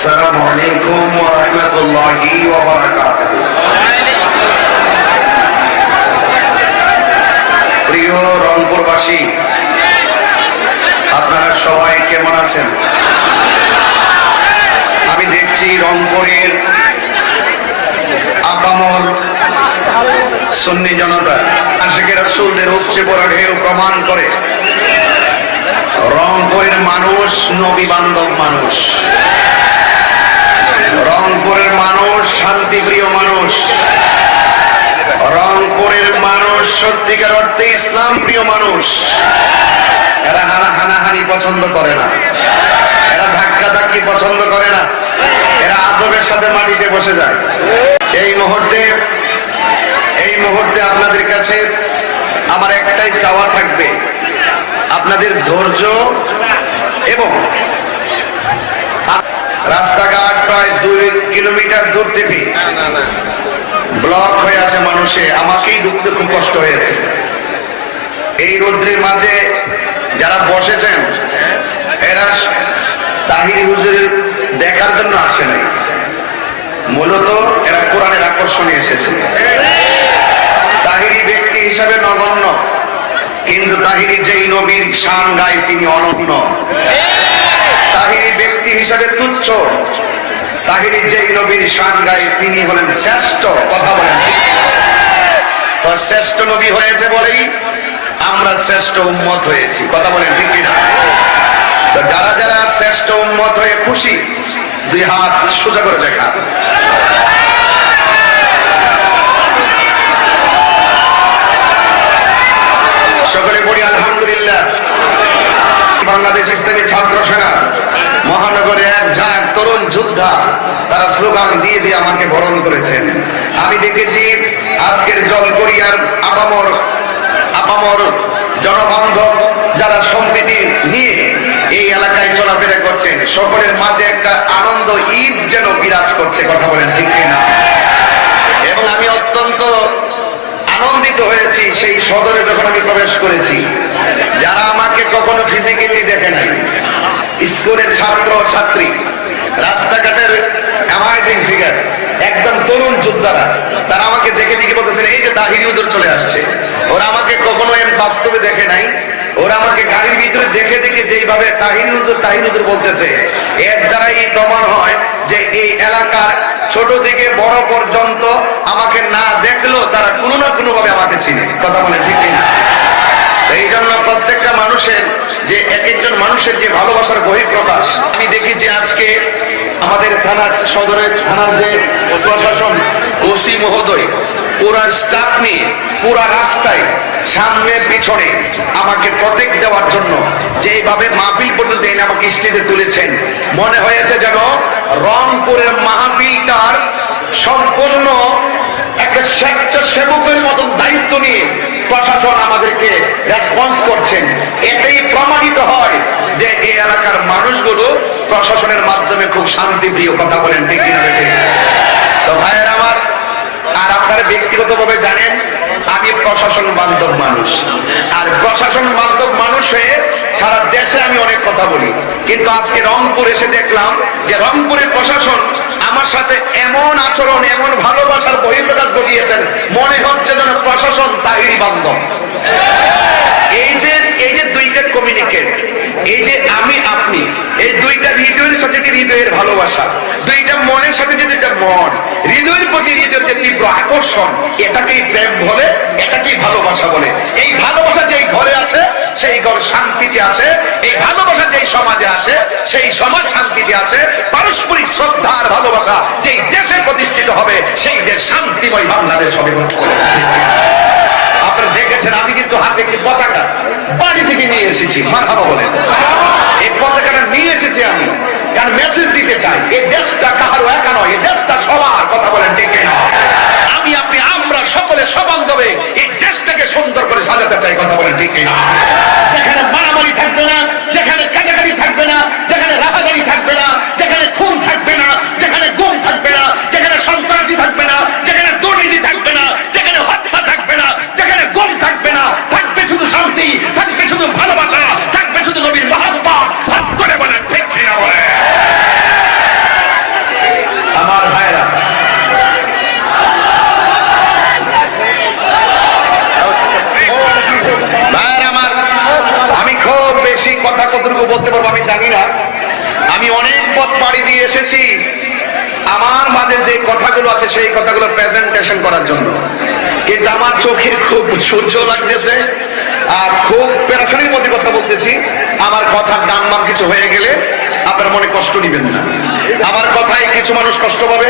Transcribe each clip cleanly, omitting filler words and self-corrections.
আসসালামু আলাইকুম ওয়া রাহমাতুল্লাহি ওয়া বারাকাতুহু। প্রিয় রংপুরবাসী, আপনারা সবাই কেমন আছেন? আমি দেখছি রংপুরের আপামর সুন্নি জনতা আশিকে রাসূলদের উপচে পড়া ঢেউ প্রমাণ করে রংপুরের মানুষ নবী বান্ধব মানুষ, রংপুরের মানুষ শান্তিপ্রিয় মানুষ, রংপুরের মানুষ সত্যিকার অর্থে ইসলাম প্রিয় মানুষ। এরা হানাহানি পছন্দ করে না, এরা ধাক্কাধাক্কি পছন্দ করে না, এরা আদবের সাথে মাটিতে বসে যায়। এই মুহূর্তে আপনাদের কাছে আমার একটাই চাওয়া থাকবে, আপনাদের ধৈর্য এবং রাস্তাঘাট প্রায় 2 কিলোমিটার দূর থেকে ব্লক হয়ে আছে মানুষে, আমাকেই ঢুকতে খুব কষ্ট হয়েছে। এই রৌদ্রের মাঝে যারা বসেছেন এরা তাহির হুজুরের দেখার জন্য আসে নাই, মূলত এরা কোরআনের আকর্ষণে এসেছে। তাহিরি ব্যক্তি হিসাবে নগণ্য, কিন্তু তাহিরি যেই নবীর শান গায় তিনি অনন্য। তাহিরি ব্যক্তি হিসাবে তুচ্ছ, তাহিরি যেই নবীর শান গায় তিনি হলেন শ্রেষ্ঠ। কথা বলেন, তো শ্রেষ্ঠ নবী হয়েছে বলেই আমরা শ্রেষ্ঠ উম্মত হয়েছি। কথা বলেন ঠিক কিনা? তো যারা যারা শ্রেষ্ঠ উম্মত হয়ে খুশি, 2 হাত সোজা করে দেখা। সকলে পড়ি আলহামদুলিল্লাহ। বাংলাদেশ ইসলামী ছাত্র সেনা মহানগরে এক ঝাঁক তরুণ যোদ্ধা তারা স্লোগান দিয়ে দিয়ে আমাকে বরণ করেছেন। আমি দেখেছি আজকের জলকরিয়ার আপামর জনবান্ধব যারা সম্প্রীতি নিয়ে এই এলাকায় চলাফেরা করছেন, সকলের মাঝে একটা আনন্দ ঈদ যেন বিরাজ করছে। কথা বলেন ঠিক কিনা? এবং আমি অত্যন্ত আনন্দিত হয়েছি সেই সদরে যখন আমি প্রবেশ করেছি। যারা আমাকে কখনো ফিজিক্যালি দেখে নাই, স্কুলের ছাত্র ছাত্রী, রাস্তাঘাটের অ্যামাজিং ফিগার, একদম তরুণ যোদ্ধারা, তারা আমাকে দেখে দেখে বলতেছেন এই যে তাহিরি হুজুর চলে আসছে। ওরা আমাকে কখনো এর বাস্তবে দেখে নাই, ওরা আমাকে গাড়ির ভিতরে দেখে দেখে যেইভাবে তাহিরি হুজুর বলতেছে, এর দ্বারাই প্রমাণ হয় যে এই এলাকার ছোট থেকে বড় পর্যন্ত আমাকে না দেখলেও তারা কোনো না কোনো ভাবে আমাকে চিনে। কথা বলে ঠিক কিনা? এই জন্য প্রত্যেকটা মানুষের যে একজন মানুষের যে ভালোবাসার বহিঃপ্রকাশ আমি দেখি যে আজকে আমাদের থানার সদরের থানার যে প্রশাসন ওসি মহোদয় পুরা স্টাফ নিয়ে পুরা রাস্তায় সামনে পিছনে আমাকে প্রটেক্ট দেওয়ার জন্য যেভাবে মাহফিল পর্যন্ত এনে আমাকে স্টেজে তুলেছেন, মনে হয়েছে যেন রংপুরের মাহফিলটার সম্পূর্ণ একটা স্বেচ্ছাসেবকের মতো দায়িত্ব নিয়ে প্রশাসন আমাদেরকে রেসপন্স করছেন। এটাই প্রমাণিত হয় যে এই এলাকার মানুষগুলো প্রশাসনের মাধ্যমে খুব শান্তিপ্রিয়। কথা বলেন ঠিক কিনা? তো ভাইয়ের আমার, আর আপনারা ব্যক্তিগতভাবে জানেন আমি প্রশাসন বান্ধব মানুষ, আর প্রশাসন বান্ধব মানুষ হয়ে সারা দেশে আমি অনেক কথা বলি, কিন্তু আজকে রংপুর এসে দেখলাম যে রংপুরের প্রশাসন আমার সাথে এমন আচরণ, এমন ভালোবাসার বহিঃপ্রকাশ ঘটিয়েছেন, মনে হচ্ছে যেন প্রশাসন তাহিরি বান্ধব। এই যে 2টা কমিউনিকেট, এই যে আমি আপনি, এই 2টা হৃদয়ের সাথে হৃদয়ের ভালোবাসা, 2টা মনের সাথে যে 2টা মন, হৃদয়ের প্রতি হৃদয়ের যে তীব্র আকর্ষণ, এটাকেই প্রেম বলে, এটাকেই ভালোবাসা বলে। এই ভালোবাসা যেই ঘরে আছে সেই ঘর শান্তিতে আছে, এই ভালোবাসা যেই সমাজে আছে সেই সমাজ শান্তিতে আছে। পারস্পরিক শ্রদ্ধার ভালোবাসা যেই দেশে প্রতিষ্ঠিত হবে সেই দেশ শান্তিময় বাংলাদেশ হবে। আপনারা দেখেছেন আমি কিন্তু হাতে একটি পতাকা বাড়ি থেকে নিয়ে এসেছি, মারহাবা বলে। এই পতাকাটা নিয়ে এসেছি আমি কারণ মেসেজ দিতে চাই এই দেশটা কাহারও একা নয়, এই দেশটা সবার। কথা বলেন ঠিক না? আমি আপনি আমরা সকলে সবান্ধবে এই দেশটাকে সুন্দর করে সাজাতে চাই। কথা বলেন ঠিক না? যেখানে মারামারি থাকবে না, যেখানে কাটাকাটি থাকবে না, যেখানে রাহাজানি থাকবে না, যেখানে খুন থাকবে না, যেখানে গুম থাকবে না, যেখানে সন্ত্রাসী থাকবে না, যেখানে দুর্নীতি থাকবে না, যেখানে হত্যা থাকবে না, যেখানে গুম থাকবে না, থাকবে শুধু শান্তি, থাকবে শুধু ভালোবাসা, থাকবে শুধু নবীর মহব্বত। করে বলেন ঠিক কিনা? বলে চোখ বাড়ি দিয়ে এসেছি আমার মাঝে যে কথাগুলো আছে সেই কথাগুলো প্রেজেন্টেশন করার জন্য, কিন্তু আমার চোখে খুব সূর্য লাগতেছে আর খুব পেরেশানির মধ্যে কথা বলতেছি। আমার কথার ডান বাম কিছু হয়ে গেলে আপনারা মনে কষ্ট নিবেন না। আমার কথায় কিছু মানুষ কষ্ট পাবে,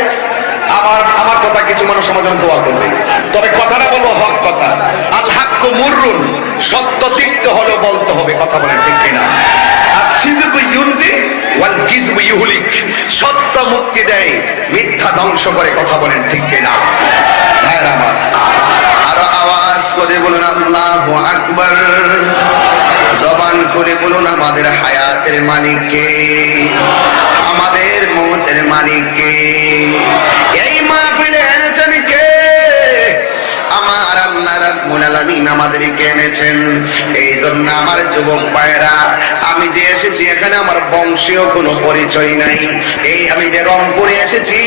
আমার কথা কিছু মানুষ আমার জন্য দোয়া করবে, তবে কথাটা বলবো হক কথা। আল হাক্কু মুররুন, সত্য তিক্ত হলেও বলতে হবে, কথা বলেন ঠিক কিনা? আর সিদকু ইউনজি ওয়াল কিযবু ইউহলিক, সত্য মুক্তি দেয়, মিথ্যা ধ্বংস করে, কথা বলেন ঠিক কিনা? ভাইরা আমার, আরো আওয়াজ করে বলুন আল্লাহু আকবার। জবান করে বলুন আমাদের হায়াতের মালিক কে, আমাদের মৌতের মালিক কে, এই মাহফিলে এনেছেন কে? আমার আল্লাহ রাব্বুল আলামিন আমাদেরকে এনেছেন। এই জন্য আমার যুবক ভাইরা, আমি যে এসেছি এখানে আমার বংশীয় কোনো পরিচয় নাই। এই আমি যে রংপুরে এসেছি,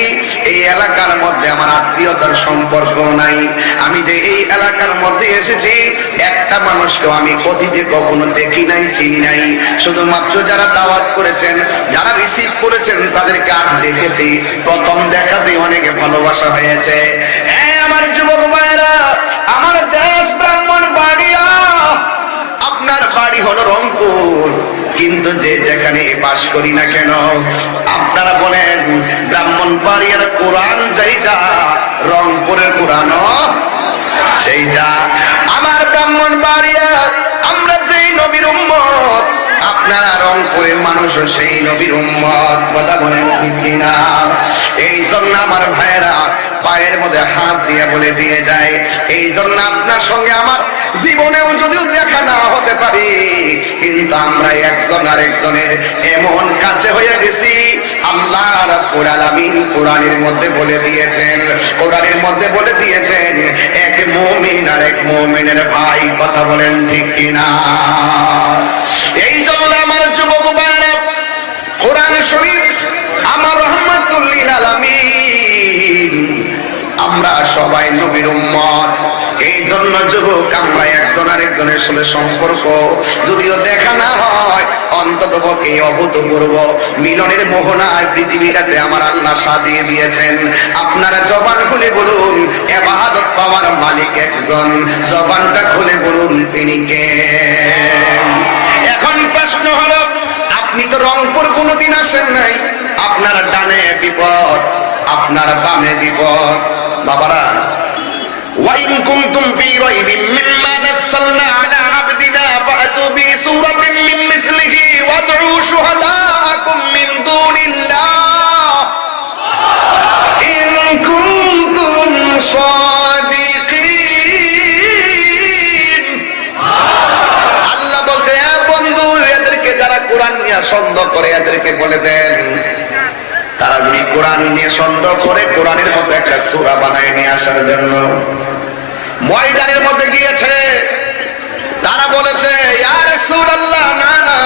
এই এলাকার মধ্যে আমার আত্মীয়তার সম্পর্ক নাই। আমি যে এই এলাকার মধ্যে এসেছি, একটা মানুষকেও আমি অতীতে কখনো দেখি নাই, চিনি নাই। শুধুমাত্র যারা দাওয়াত করেছেন, যারা রিসিভ করেছেন, তাদেরকে আজ দেখেছি। প্রথম দেখাতেই অনেকে ভালোবাসা হয়েছে। আমার যুবক ভাইরা, আমার দেশ ব্রাহ্মণবাড়িয়া, আপনার বাড়ি হলো রংপুর, কিন্তু যে যেখানে বাস করি না কেন, আপনারা বলেন ব্রাহ্মণবাড়িয়ার কোরআন যেটা, রংপুরের কোরআনও সেইটা। আমার ব্রাহ্মণবাড়িয়া, আমরা যেই নবীর উম্মত, আপনারা রংপুরের মানুষও সেই নবীর উম্মত, কথা বলেন ঠিক কিনা? এই জন্য আমার ভাইয়েরা পায়ের মধ্যে হাত দিয়ে বলে দিয়ে যায়, এই জন্য আপনার সঙ্গে আমার জীবনেও যদিও দেখা না হতে পারি, কিন্তু আমরা একজন আরেকজনের এমন কাছে হয়ে গেছি। আল্লাহ রাব্বুল আলামিন কোরআনের মধ্যে বলে দিয়েছেন, কোরআনের মধ্যে বলে দিয়েছেন, এক মুমিন আর এক মুমিনের ভাই, কথা বলেন ঠিক কিনা? এই জন্য আমার যুবক ভাইরা, কোরআন শরীফ আমার রহমাতুল লিল আলামিন, আমরা সবাই নবীর উম্মত। এই জন্য যুবক, আমরা একজন আরেকজনের সাথে সম্পর্ক যদিও দেখা না হয়, অন্তত পক্ষে অভূতপূর্ব মিলনের মোহনায় পৃথিবীটাতে আমার আল্লাহ সাজিয়ে দিয়েছেন। আপনারা জবান খুলে বলুন, ইবাদত পাওয়ার মালিক একজন, জবানটা খুলে বলুন তিনি কে? এখন প্রশ্ন হলো, আপনি তো রংপুর কোনোদিন আসেন নাই, আপনার ডানে বিপদ, আপনার বামে বিপদ। বাবারা, وَإِن كُنتُمْ فِي رَيْبٍ مِّمَّا نَزَّلْنَا عَلَىٰ عَبْدِنَا فَأْتُوا بِسُورَةٍ مِّن مِّثْلِهِ وَادْعُوا شُهَدَاءَكُم مِّن دُونِ اللَّهِ إِن كُنتُمْ صَادِقِينَ। আল্লাহ বলছে, বন্ধু, এদেরকে যারা কোরআন নিয়ে সন্দেহ করে, এদেরকে বলে দেন, তারা যদি কোরআন নিয়ে সন্দেহ করে, কোরআনের মতো একটা সূরা বানায় নিয়ে আসার জন্য ময়দানের মধ্যে গিয়েছে। তারা বলেছে, ইয়া রাসূলুল্লাহ, না না,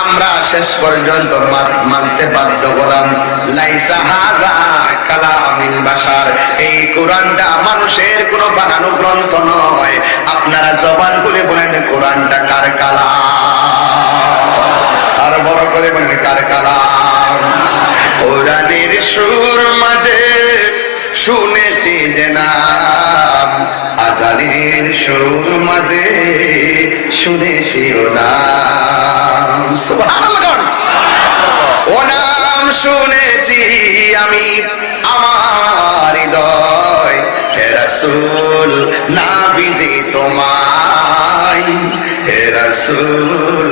আমরা শেষ পর্যন্ত মানতে বাধ্য হলাম, লাইসা হাযা কালামিল বাশার, এই কোরআনটা মানুষের কোনো বানানো গ্রন্থ নয়। আপনারা জবান খুলে বলেন, কোরআনটা কার কালাম? আর বড় করে বলেন, কার কালাম? কোরআনের সুর মাঝে শুনেছি যে নাম, আজানের সুর মাঝে শুনেছি ও নাম, সুবহানাল্লাহ, ও নাম শুনেছি আমি আমার হৃদয়, হে রাসূল নবীজি তোমায়, হে রাসূল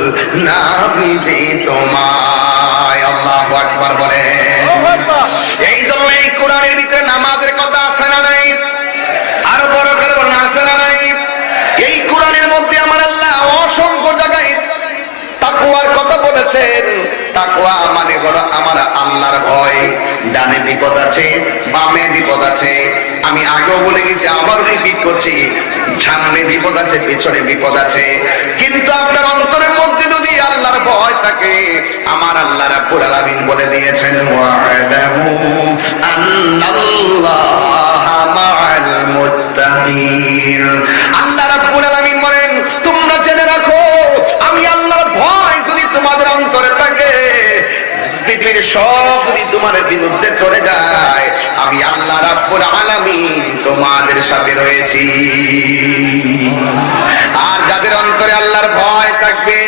নবীজি তোমায়। আল্লাহু আকবার বলেন। এই জন্য এই কোরআনের ভিতরে নামাজের কথা আছে না নাই? আরো বড় করে বলেন, আছে না নাই? এই কোরআনের মধ্যে আমার আল্লাহ অসংখ্য জায়গায় তাকওয়ার কথা বলেছেন। তাকওয়া মানে হলো আমার আল্লাহর ভয়। ডানে বিপদ আছে, বামে বিপদ আছে, আমি আগেও বলে গেছি, আবার রিপিট করছি, সামনে বিপদ আছে, পেছনে বিপদ আছে, কিন্তু আপনার অন্তরের মধ্যে যদি আল্লাহর ভয় থাকে, আমার আল্লাহ রাব্বুল আলামিন বলে দিয়েছেন, ওয়া'লামু আন্নাল্লাহা মা'আল মুত্তাকিন। আল্লাহ রাব্বুল আলামিন বলেন, তোমরা জেনে রাখো, আমি আল্লাহর ভয় যদি তোমাদের অন্তরে থাকে, পৃথিবীর সব যদি তোমার বিরুদ্ধে চলে যায়, আমি আল্লাহ রাব্বুল আলামিন তোমাদের সাথে রয়েছি। আর যাদের অন্তরে আল্লাহর ভয় থাকবে,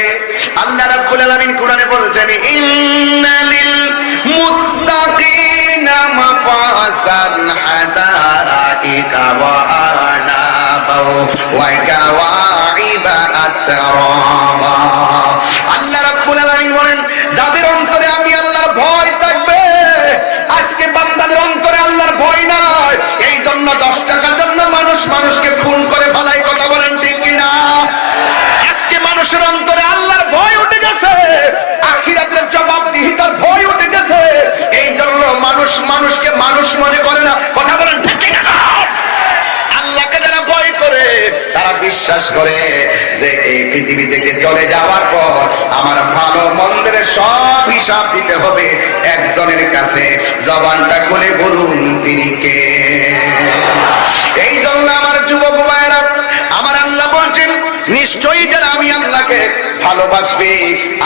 আল্লাহ রাব্বুল আলামিন কোরআনে বলেছেন, ইন্নালিল মুত্তাকিনা মাফাসান হাদাইকা ওয়া আনাবা ওয়া কাওয়াইবা আতরাবা। আল্লাহ রাব্বুল আলামিন বলেন, যাদের অন্তরে আমি আল্লাহর ভয় থাকবে। আজকে বান্দাদের অন্তরে আল্লাহর ভয় নাই, এই জন্য 10 টাকার জন্য মানুষকে খুন করে ফেলায়। কথা বলেন ঠিক কিনা? আজকে মানুষের অন্তরে আল্লাহর ভয় উঠে গেছে, আখিরাতের জবাবদিহিতার ভয় উঠে গেছে। এই জন্য মানুষকে মানুষ মনে করে না। কথা বলেন ঠিক কিনা? আল্লাহকে যারা ভয় করে, তারা বিশ্বাস করে যে এই পৃথিবী থেকে চলে যাওয়ার পর আমার ভালো মন্দের সব হিসাব দিতে হবে একজনের কাছে। জবানটা খুলে বলুন তিনি কে? এই জন্য আমার যুবক ভাইয়েরা, আমার আল্লাহ বলছেন, নিশ্চয়ই যারা আমি আল্লাহকে ভালোবাসবে,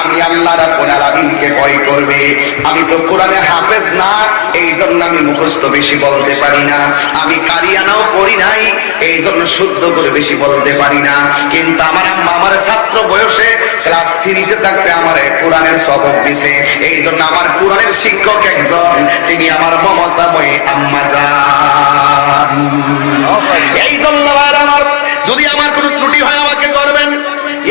আমি আল্লাহ রাব্বুল আলামিনকে ভয় করবে। আমি তো কোরআনে হাফেজ না, এই জন্য আমি মুখস্থ বেশি বলতে পারি না। আমি কারিয়ানাও করি নাই, এই জন্য শুদ্ধ করে বেশি বলতে পারি না। কিন্তু আমার আম্মা আমার ছাত্র বয়সে ক্লাস 3-তে থাকতে আমার কোরআনের সবক দিছে। এই জন্য আমার কোরআনের শিক্ষক একজন, তিনি আমার মমতাময়ী আম্মা জান। এই জন্য আমার যদি আমার কোনো ত্রুটি হয় আমাকে করবেন।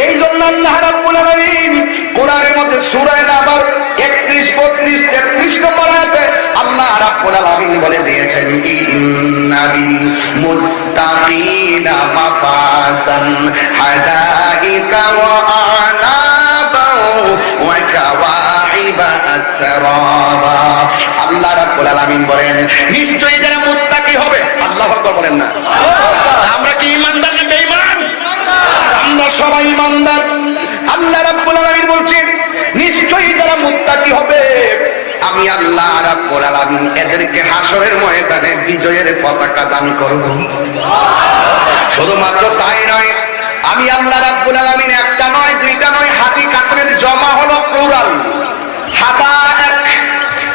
এই জন্য আল্লাহ রাব্বুল আলামিন কোরআনের মধ্যে সূরা নাবার 31, 32, 33 নম্বর আয়াতে আল্লাহ রাব্বুল আলামিন বলে দিয়েছেন, ইন্নালিল মুত্তাকিনা মাফাসান হাদাইকা ওয়া আনাবা ওয়া কাওয়াইবা আতরাবা। আল্লাহ রাব্বুল আলামিন বলেন, নিশ্চয়ই যারা মুত্তাকি হবে। আল্লাহু আকবার বলেন না? আমরা কি ঈমানদার না বেঈমান? আমরা সবাই ঈমানদার। আল্লাহ রাব্বুল আলামিন বলছেন, নিশ্চয়ই যারা মুত্তাকি হবে, আমি আল্লাহ রাব্বুল আলামিন এদেরকে হাসরের ময়দানে বিজয়ের পতাকা দান করব। শুধুমাত্র তাই নয়, আমি আল্লাহ রাব্বুল আলামিন একটা নয়, দুইটা নয়, হাতি কাতরের জমা হলো প্লুরাল, হাদা এক।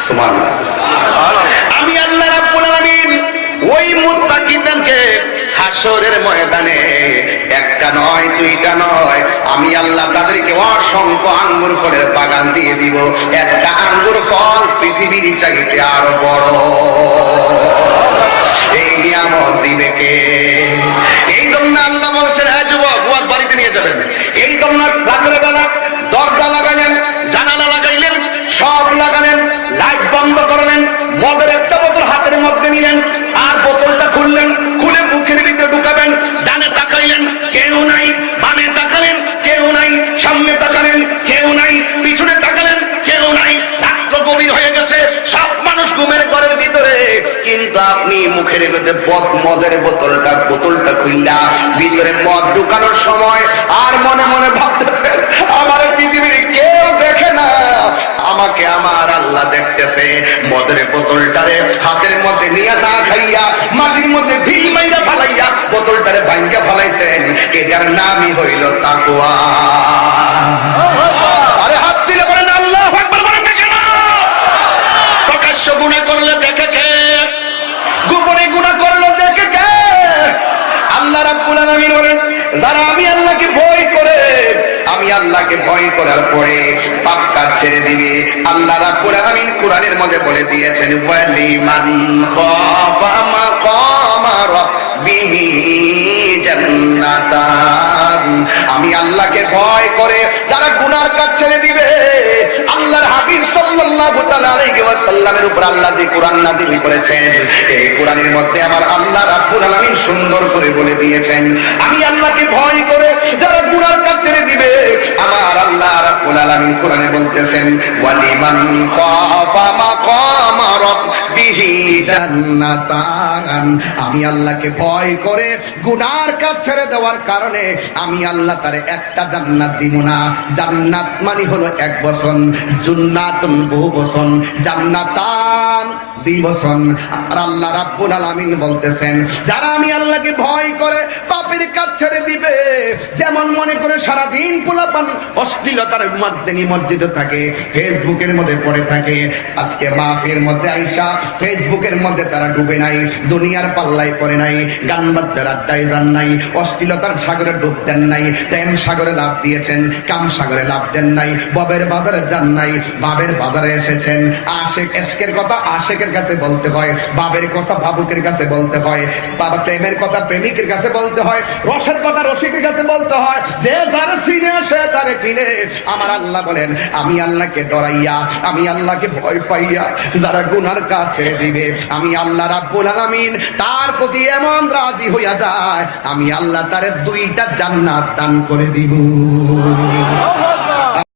সুবহানাল্লাহ। আমি আল্লাহ রাব্বুল আলামিন ওই মুত্তাকিদেরকে হাসরের ময়দানে একটা নয়, দুইটা নয়, আমি আল্লাহ তাদেরকে অসংখ্য আঙ্গুর ফলের বাগান দিয়ে দিব। একটা আঙ্গুর ফল পৃথিবীর চাইতে আরো বড়। এই নিয়ামত দিবে কে? এই জন্য আল্লাহ বলছেন, হ্যাঁ যুবক, ওয়াজ বাড়িতে নিয়ে যাবেন। এই জন্য রাতের বেলা দরজা লাগাইলেন, জানালা লাগাইলেন, সব লাগালেন, লাইট বন্ধ করলেন, মদের একটা বোতল হাতের মধ্যে নিলেন, আর বোতলটা খুললেন, খুলে মুখের ভিতরে ঢুকাবেন। ডানে তাকাইলেন, কেউ নাই। বামে তাকালেন, কেউ নাই। সামনে তাকালেন, কেউ নাই। পিছনে তাকালেন, কেউ নাই। রাত্র গভীর হয়ে গেছে, সব মানুষ ঘুমের ঘরের ভিতরে, কিন্তু আপনি মুখের ভিতরে মদের বোতলটা খুললা ভিতরে মদ ঢুকানোর সময় আর মনে মনে ভাবতেছেন, আমার পৃথিবীর কেউ দেখে না, আমাকে আমার আল্লাহ দেখতেছে। মদের বোতলটারে হাতের মধ্যে নিয়ে না খাইয়া মাটির মধ্যে ঢিল মাইরা ফালাইয়া বোতলটারে ভাঙ্গা ফালাইছেন। এটার নামই হইল তাকওয়া। আরে হাত দিলে বলেন আল্লাহু আকবার বলেন না কেন? প্রকাশ্য গুনাহ করলে দেখে কে? গোপনে গুনাহ করলে দেখে কে? আল্লাহ রাব্বুল আলামিন বলেন, যারা আমি আল্লাহকে ভয় করে, আমি আল্লাহকে ভয় করার পরে পাপ কাজ ছেড়ে দিবে, আল্লাহ রাব্বুল আলামিন কোরআনের মধ্যে বলে দিয়েছেন, ওয়ালিমান খাফা মাকামা রাব্বিহি জান্নাতান। আমি আল্লাহকে ভয় করে যারা গুনার কাজ ছেড়ে দিবে, আল্লাহর হাবিব সাল্লাল্লাহু তাআলা আলাইহি ওয়াসাল্লামের উপর আল্লাহ যে কোরআন নাযিল করেছেন, এই কোরআনের মধ্যে আমার আল্লাহ রাব্বুল আলামিন সুন্দর করে বলে দিয়েছেন, আমি আল্লাহকে ভয় করে যারা গুনার কাজ ছেড়ে দিবে, আমার আল্লাহ রাব্বুল আলামিন কোরআনে বলতেছেন, ওয়ালিমান খাফা মাকামা রাব্বিহি জান্নাতান। আমি আল্লাহকে ভয় করে গুনার কাজ ছেড়ে দেওয়ার কারণে আমি আল্লাহ তারে একটা জান্নাত দিব না। জান্নাত মানে হলো এক বচন, জান্নাতুন বহু বচন, জান্নাতান দিবসন। আর আল্লাহ রাব্বুল আলামিন বলতেছেন যারা আমি আল্লাহকে ভয় করে পাপের কাজ ছেড়ে দিবে, যেমন মনে করে সারাদিন পোলাপান অশ্লীলতার মধ্যে নিমজ্জিত থাকে, ফেসবুকের মধ্যে পড়ে থাকে, আজকে মাহফিলের মধ্যে আইসা ফেসবুকের মধ্যে তারা ডুবে নাই, দুনিয়ার পাল্লায় পড়ে নাই, গান বাদ্যের আড্ডায় যান নাই, অশ্লীলতার সাগরে ডুব দেন নাই, প্রেম সাগরে লাভ দিয়েছেন, কাম সাগরে লাভ দেন নাই, ববের বাজারে যান নাই, বাবের বাজারে এসেছেন। আশেক এশকের কথা আশেকের কাছে বলতে হয়, বাবের কথা ভাবুকের কাছে বলতে হয়, বাবা প্রেমের কথা প্রেমিকের কাছে বলতে হয়, রসের কথা রসিকের কাছে বলতে হয়, যে যার সিনে সে তারে কিনে। আমার আল্লাহ বলেন আমি আল্লাহকে ডরাইয়া, আমি আল্লাহকে ভয় পাইয়া যারা গুনার কাজ ছেড়ে দিবে, আমি আল্লাহ রাব্বুল আলামিন তার প্রতি এমন রাজি হইয়া যায়, আমি আল্লাহ তারে 2টা জান্নাত দান করে দিব।